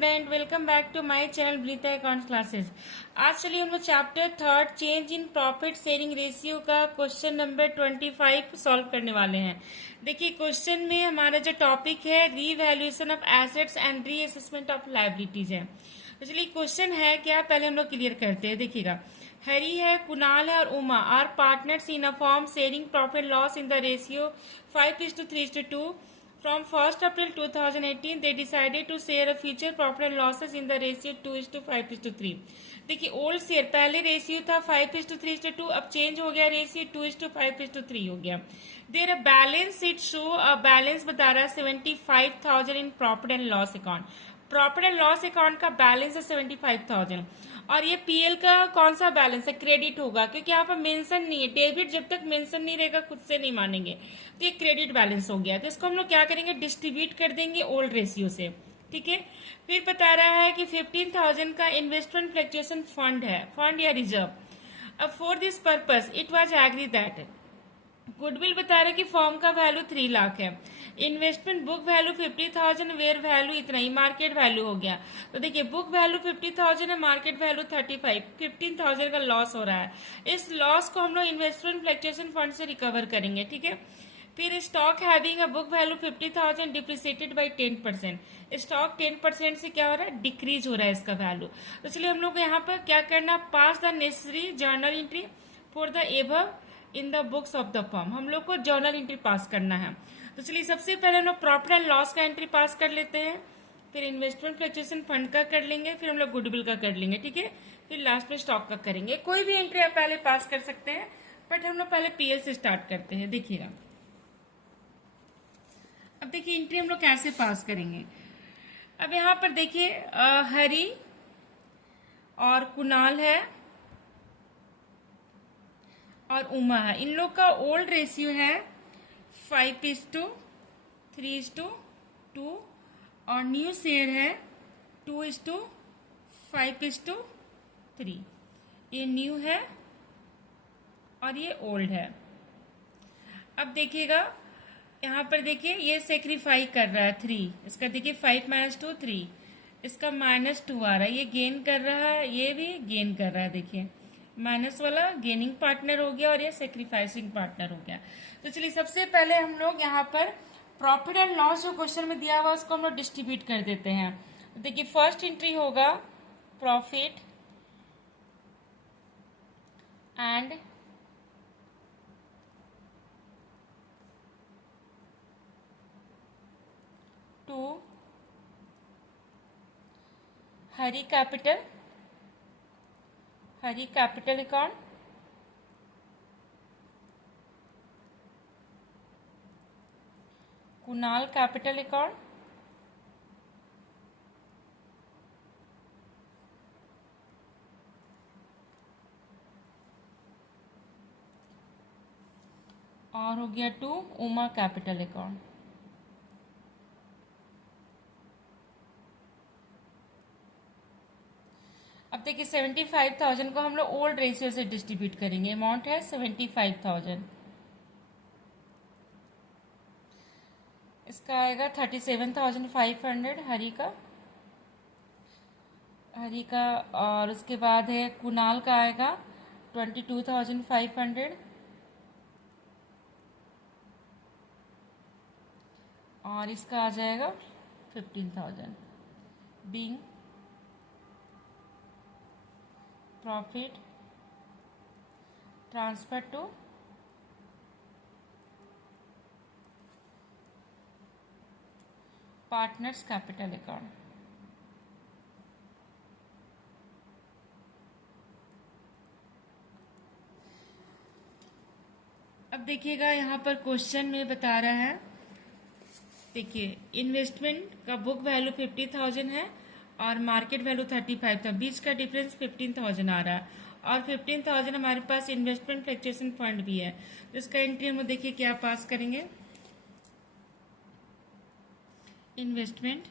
Student, welcome back to my channel ब्रीता accounts classes. आज चलिए हम लोग chapter 3 change in profit sharing ratio का क्वेश्चन नंबर 25 सॉल्व करने वाले हैं। देखिए क्वेश्चन में हमारा जो टॉपिक है revaluation of assets and reassessment of liabilities है। तो चलिए क्वेश्चन है क्या, पहले हम लोग क्लियर करते हैं। देखिएगा, हरी है, कुणाल है और Uma are partners in a firm sharing profit loss in the ratio 5:3:2। From 1st April 2018, they decided to share a future profit and losses in the ratio 2:5:3। देखिए ओल्ड शेयर पहले रेशियो था 5:3:2, अब चेंज हो गया रेशियो 2:5:3 हो गया। देर balance sheet show balance बता रहा है 75,000 in profit and loss account. Profit and loss account का बैलेंस है 75,000 और ये पीएल का कौन सा बैलेंस है, क्रेडिट होगा, क्योंकि यहाँ पर मेंशन नहीं है। डेबिट जब तक मेंशन नहीं रहेगा खुद से नहीं मानेंगे, तो ये क्रेडिट बैलेंस हो गया। तो इसको हम लोग क्या करेंगे, डिस्ट्रीब्यूट कर देंगे ओल्ड रेशियो से। ठीक है, फिर बता रहा है कि 15,000 का इन्वेस्टमेंट फ्लक्चुएशन फंड है, फंड या रिजर्व। अब for this purpose it was agree that goodwill बता रहे कि फॉर्म का वैल्यू 3 लाख है, investment book value 50,000, fair value इतना ही, मार्केट वैल्यू हो गया। तो देखिए बुक वैल्यू 50,000 है, मार्केट वैल्यू 35, 15,000 का लॉस हो रहा है। इस लॉस को हम लोग इन्वेस्टमेंट फ्लक्चुएशन फंड से रिकवर करेंगे। ठीक है, फिर stock having a book value 50,000 depreciated by 10%। Stock 10% से क्या हो रहा है, डिक्रीज हो रहा है इसका वैल्यू। तो चलिए हम लोग यहाँ पर क्या करना, pass the necessary journal entry for the above in the books of the firm. हम लोग को जर्नल एंट्री पास करना है। तो चलिए सबसे पहले हम लोग प्रॉफिट एंड लॉस का एंट्री पास कर लेते हैं, फिर इन्वेस्टमेंट फ्लक्चुएशन फंड का कर लेंगे, फिर हम लोग गुडविल का कर लेंगे। ठीक है, फिर लास्ट में स्टॉक का करेंगे। कोई भी एंट्री आप पहले पास कर सकते हैं, बट हम लोग पहले पीएल से स्टार्ट करते हैं। देखिएगा, अब देखिए एंट्री हम लोग कैसे पास करेंगे। अब यहाँ पर देखिए हरी और कुणाल है और उमा है, इन लोग का ओल्ड रेशियो है 5:3:2 और न्यू शेयर है 2:5:3। ये न्यू है और ये ओल्ड है। अब देखिएगा यहाँ पर देखिए ये सेक्रीफाई कर रहा है 3, इसका देखिए 5 - 2 3, इसका -2 आ रहा है, ये गेन कर रहा है, ये भी गेन कर रहा है। देखिए माइनस वाला गेनिंग पार्टनर हो गया और ये सेक्रीफाइसिंग पार्टनर हो गया। तो चलिए सबसे पहले हम लोग यहाँ पर प्रॉफिट एंड लॉस जो क्वेश्चन में दिया हुआ उसको हम लोग डिस्ट्रीब्यूट कर देते हैं। तो देखिए फर्स्ट एंट्री होगा profit and to Hari capital account, Kunal capital account, और हो गया 2 उमा कैपिटल अकाउंट। अब देखिए 75,000 को हम लोग ओल्ड रेशियो से डिस्ट्रीब्यूट करेंगे। अमाउंट है 75,000, इसका आएगा 37,500 हरी का और उसके बाद है कुणाल का आएगा 22,500 और इसका आ जाएगा 15,000 being profit transfer to partners capital account. अब देखिएगा यहाँ पर क्वेश्चन में बता रहा है, देखिए इन्वेस्टमेंट का बुक वैल्यू 50,000 है और मार्केट वैल्यू 35 था, बीच का डिफरेंस 15,000 आ रहा है और 15,000 हमारे पास इन्वेस्टमेंट फ्लक्चुएशन फंड भी है। तो इसका एंट्री हम देखिए क्या पास करेंगे, investment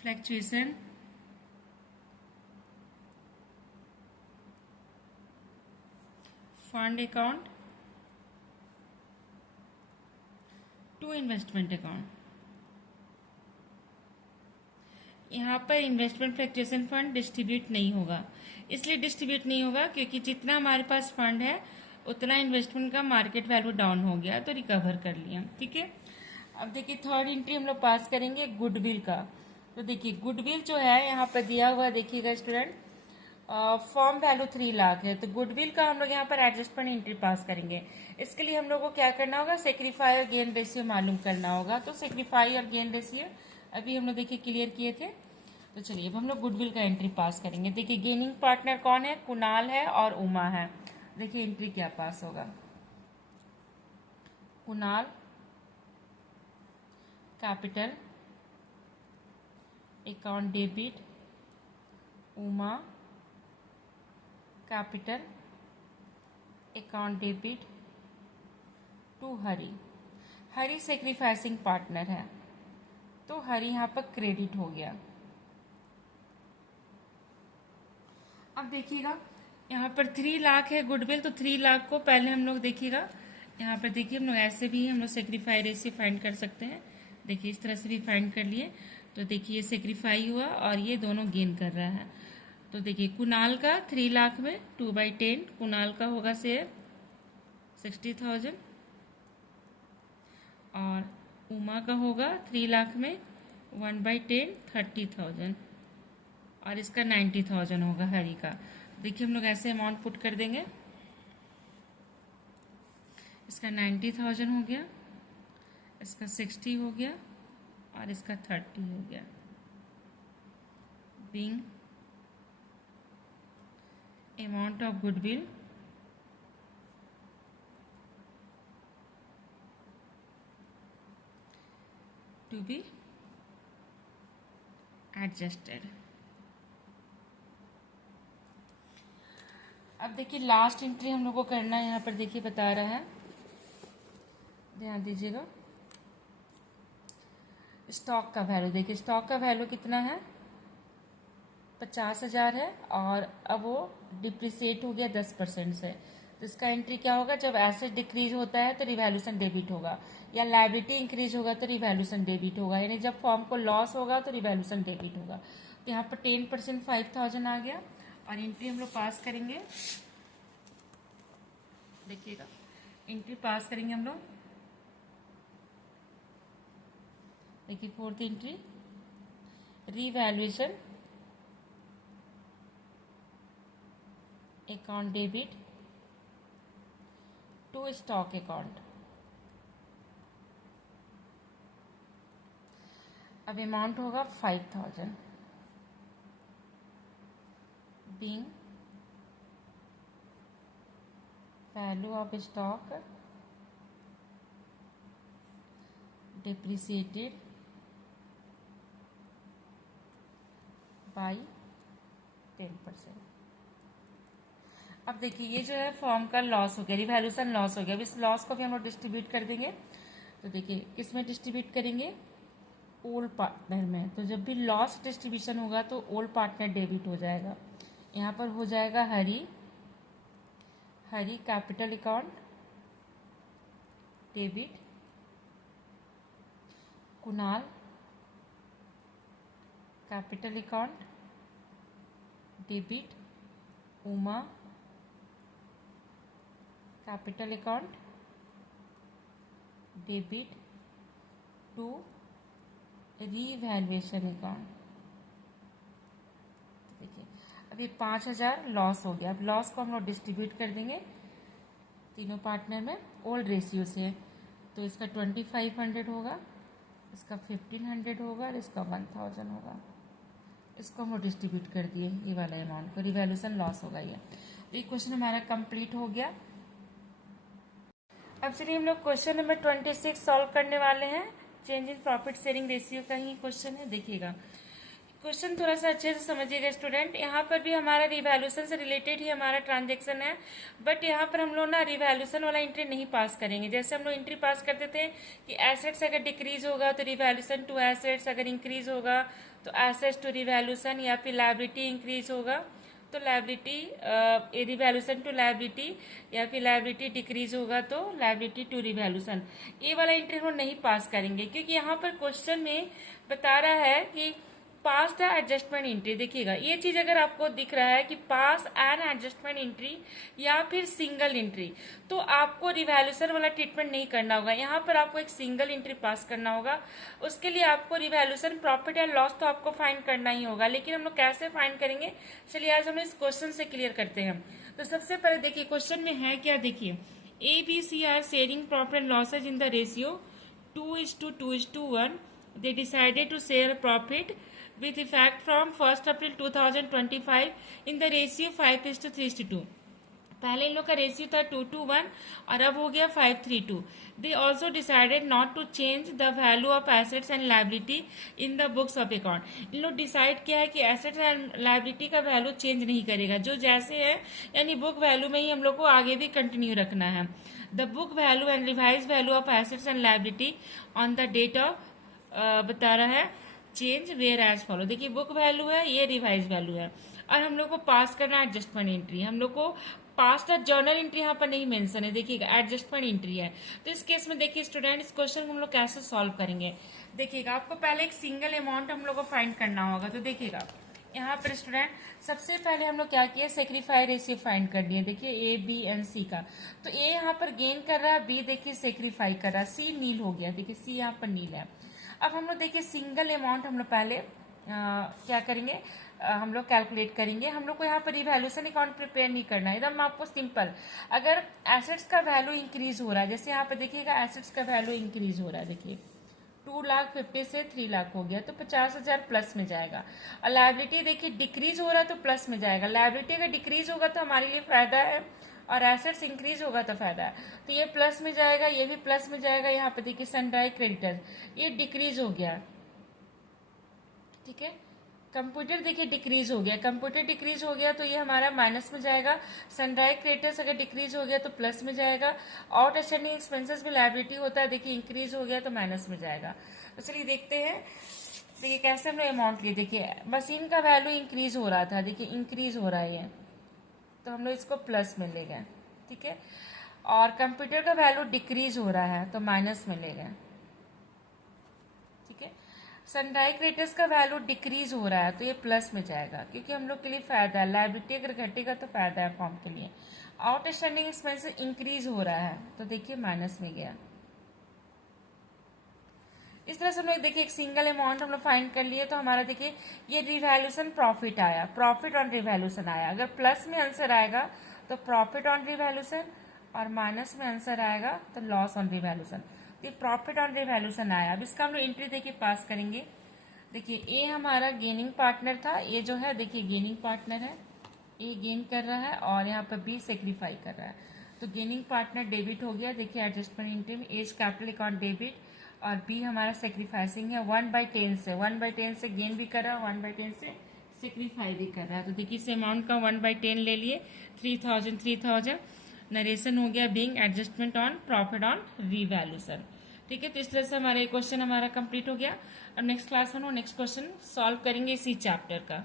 fluctuation fund account to investment account. यहाँ पर इन्वेस्टमेंट फ्लक्चुएशन फंड डिस्ट्रीब्यूट नहीं होगा। इसलिए डिस्ट्रीब्यूट नहीं होगा क्योंकि जितना हमारे पास फंड है उतना इन्वेस्टमेंट का मार्केट वैल्यू डाउन हो गया, तो रिकवर कर लिया। ठीक है, अब देखिए थर्ड एंट्री हम लोग पास करेंगे गुडविल का। तो देखिए गुडविल जो है यहाँ पर दिया हुआ है, देखिएगा स्टूडेंट, फॉर्म वैल्यू 3 लाख है। तो गुडविल का हम लोग यहाँ पर एडजस्टमेंट एंट्री पास करेंगे। इसके लिए हम लोग को क्या करना होगा, सेक्रीफाई और गेन रेशियो मालूम करना होगा। तो सेक्रीफाई और गेन रेशियो अभी हम लोग देखिए क्लियर किए थे। तो चलिए अब हम लोग गुडविल का एंट्री पास करेंगे। देखिए गेनिंग पार्टनर कौन है, कुणाल है और उमा है। देखिए एंट्री क्या पास होगा, Kunal capital account debit, Uma capital account debit to Hari. Hari sacrificing partner है, तो हरी यहाँ पर क्रेडिट हो गया। अब देखिएगा यहाँ पर 3 लाख है गुडविल, तो 3 लाख को पहले हम लोग देखिएगा यहाँ पर, देखिए हम लोग ऐसे भी हम लोग सेक्रीफाई रेशियो फाइंड कर सकते हैं। देखिए इस तरह से भी फाइंड कर लिए। तो देखिए ये सेक्रीफाई हुआ और ये दोनों गेन कर रहा है। तो देखिए कुणाल का 3 लाख में 2/10 कुणाल का होगा शेयर 60,000 और उमा का होगा 3 लाख में 1/10 30,000 और इसका 90,000 होगा हरी का। देखिए हम लोग ऐसे अमाउंट पुट कर देंगे। इसका 90,000 हो गया, इसका 60 हो गया और इसका 30 हो गया। Being amount of goodwill to be adjusted. अब देखिए लास्ट एंट्री हम लोग को करना है। यहाँ पर देखिए बता रहा है, ध्यान दीजिएगा, स्टॉक का वैल्यू। देखिए स्टॉक का वैल्यू कितना है, 50,000 है और अब वो डिप्रिसिएट हो गया 10% से। तो इसका एंट्री क्या होगा, जब एसेट डिक्रीज होता है तो रिवैल्यूएशन डेबिट होगा, या लायबिलिटी इंक्रीज होगा तो रिवैल्यूएशन डेबिट होगा, यानी जब फॉर्म को लॉस होगा तो रिवैल्यूएशन डेबिट होगा। तो यहाँ पर 10% 5,000 आ गया और एंट्री हम लोग पास करेंगे। देखिएगा एंट्री पास करेंगे हम लोग। देखिए fourth entry, revaluation account debit to stock account. अब अमाउंट होगा 5,000 being value of stock depreciated by 10%। अब देखिए ये जो है फॉर्म का लॉस हो गया, रिवैल्यूएशन लॉस हो गया। अब इस लॉस को भी हम लोग डिस्ट्रीब्यूट कर देंगे। तो देखिए किस में डिस्ट्रीब्यूट करेंगे, ओल्ड पार्टनर में। तो जब भी लॉस डिस्ट्रीब्यूशन होगा तो ओल्ड पार्टनर डेबिट हो जाएगा। यहाँ पर हो जाएगा Hari capital account debit, Kunal capital account debit, Uma capital account debit to revaluation account. देखिए अब ये 5,000 लॉस हो गया। अब लॉस को हम लोग डिस्ट्रीब्यूट कर देंगे तीनों पार्टनर में ओल्ड रेशियो से। तो इसका 2,500 होगा, इसका 1,500 होगा और इसका 1,000 होगा। इसको हम लोग डिस्ट्रीब्यूट कर दिए ये वाला अमाउंट को, रिवैल्यूएशन लॉस होगा ये। तो ये क्वेश्चन हमारा कंप्लीट हो गया। अब चलिए हम लोग क्वेश्चन नंबर 26 सॉल्व करने वाले हैं। Change in profit sharing ratio का ही क्वेश्चन है। देखिएगा क्वेश्चन थोड़ा सा अच्छे से समझिएगा स्टूडेंट। यहाँ पर भी हमारा रिवैल्यूएशन से रिलेटेड ही हमारा ट्रांजैक्शन है, बट यहाँ पर हम लोग ना रिवैल्यूएशन वाला एंट्री नहीं पास करेंगे। जैसे हम लोग एंट्री पास करते थे कि एसेट्स अगर डिक्रीज होगा तो रिवैल्यूएशन टू एसेट्स, अगर इंक्रीज होगा तो एसेट्स टू रिवैल्यूएशन, या फिर लायबिलिटी इंक्रीज होगा तो लायबिलिटी रिवैल्यूएशन टू लायबिलिटी, या फिर लायबिलिटी डिक्रीज होगा तो लायबिलिटी टू रिवैल्यूएशन। ये वाला एंट्री हम नहीं पास करेंगे, क्योंकि यहाँ पर क्वेश्चन में बता रहा है कि पास द एडजस्टमेंट एंट्री। देखिएगा, ये चीज अगर आपको दिख रहा है कि पास एन एडजस्टमेंट एंट्री या फिर सिंगल एंट्री, तो आपको रिवैल्यूएशन वाला ट्रीटमेंट नहीं करना होगा। यहाँ पर आपको एक सिंगल एंट्री पास करना होगा। उसके लिए आपको रिवैल्यूएशन, प्रॉफिट एंड लॉस तो आपको फाइंड करना ही होगा, लेकिन हम लोग कैसे फाइंड करेंगे, चलिए आज हम इस क्वेश्चन से क्लियर करते हैं। तो सबसे पहले देखिए क्वेश्चन में है क्या, देखिए ABC are sharing profit and losses in the ratio 2:2:1। They decided to share profit with effect from 1st April 2025 in the ratio 5:3:2। पहले इन लोग का रेशियो था 2:1 और अब हो गया 5:3:2। They also decided not to change the value of assets and liability in the books of account. इन लोग डिसाइड किया है कि एसेट्स एंड लायबिलिटी का वैल्यू चेंज नहीं करेगा, जो जैसे है यानी बुक वैल्यू में ही हम लोग को आगे भी कंटिन्यू रखना है। The book value and revise value of assets and liability on the date of बता रहा है चेंज वेयर एज फॉलो। देखिए बुक वैल्यू है, ये रिवाइज वैल्यू है, और हम लोग को पास करना है एडजस्टमेंट एंट्री। हम लोग को पास्ट और जर्नल एंट्री यहाँ पर नहीं मेंशन है, देखिएगा एडजस्टमेंट एंट्री है। तो इस केस में देखिए स्टूडेंट, इस क्वेश्चन को हम लोग कैसे सॉल्व करेंगे। देखिएगा, आपको पहले एक सिंगल अमाउंट हम लोग को फाइंड करना होगा। तो देखिएगा यहाँ पर स्टूडेंट, सबसे पहले हम लोग क्या किए, सेक्रीफाई रेशियो फाइंड कर लिए। देखिए A, B, C का, तो A यहाँ पर गेन कर रहा है, B देखिए सेक्रीफाई कर रहा है, C नील हो गया। देखिए C यहाँ पर नील है। अब हम लोग देखिए सिंगल अमाउंट हम लोग पहले क्या करेंगे, हम लोग कैलकुलेट करेंगे। हम लोग को यहाँ पर रिवैल्यूएशन अकाउंट प्रिपेयर नहीं करना है, एकदम आपको सिंपल। अगर एसेट्स का वैल्यू इंक्रीज हो रहा है, जैसे यहाँ पर देखिएगा एसेट्स का वैल्यू इंक्रीज हो रहा है, देखिए 2,50,000 से 3 लाख हो गया, तो 50,000 प्लस में जाएगा। और लायबिलिटी देखिए डिक्रीज हो रहा है तो प्लस में जाएगा। लायबिलिटी अगर डिक्रीज होगा तो हमारे लिए फायदा है, और एसेट्स इंक्रीज होगा तो फायदा है, तो ये प्लस में जाएगा, ये भी प्लस में जाएगा। यहाँ पे देखिए सनड्राई क्रेडिटर्स, ये डिक्रीज हो गया, ठीक है। कंप्यूटर देखिए डिक्रीज हो गया, कंप्यूटर डिक्रीज हो गया तो ये हमारा माइनस में जाएगा। सनड्राई क्रेडिटर्स अगर डिक्रीज हो गया तो प्लस में जाएगा। आउटस्टैंडिंग एक्सपेंसेस में लायबिलिटी होता है, देखिए इंक्रीज हो गया तो माइनस में जाएगा। तो चलिए देखते हैं, देखिए कैसे हमने अमाउंट लिए। देखिए मशीन का वैल्यू इंक्रीज हो रहा था, देखिए इंक्रीज हो रहा है ये, तो हम लोग इसको प्लस में ले गए, ठीक है। और कंप्यूटर का वैल्यू डिक्रीज हो रहा है तो माइनस में ले गए, ठीक है। सनड्राई क्रेडिटर्स का वैल्यू डिक्रीज हो रहा है तो ये प्लस में जाएगा, क्योंकि हम लोग के लिए फायदा है। लायबिलिटी अगर घटेगा तो फायदा है फॉर्म के लिए। आउटस्टैंडिंग एक्सपेंसेस इंक्रीज हो रहा है तो देखिए माइनस में गया। इस तरह से हम लोग देखिए एक सिंगल अमाउंट हम लोग फाइंड कर लिए, तो हमारा देखिए ये रिवैल्यूएशन प्रॉफिट आया, प्रॉफिट ऑन रिवैल्यूएशन आया। अगर प्लस में आंसर आएगा तो प्रॉफिट ऑन रिवैल्यूएशन, और माइनस में आंसर आएगा तो लॉस ऑन रिवैल्यूएशन। ये प्रॉफिट ऑन रिवैल्यूएशन आया। अब इसका हम लोग एंट्री देखिए पास करेंगे। देखिए ए हमारा गेनिंग पार्टनर था, ये जो है देखिए गेनिंग पार्टनर है, ए गेन कर रहा है, और यहाँ पर बी सेक्रीफाई कर रहा है। तो गेनिंग पार्टनर डेबिट हो गया, देखिए एडजस्टमेंट एंट्री में एज कैपिटल अकाउंट डेबिट, और बी हमारा सेक्रीफाइसिंग है 1/10 से, 1/10 से गेन भी कर रहा है, 1/10 से सेक्रीफाई भी कर रहा है। तो देखिए इस अमाउंट का 1/10 ले लिए, 3,000 नरेशन हो गया being adjustment on profit on revaluation, ठीक है। तो इस तरह से हमारा क्वेश्चन हमारा कंप्लीट हो गया। अब नेक्स्ट क्लास में नेक्स्ट क्वेश्चन सॉल्व करेंगे इसी चैप्टर का।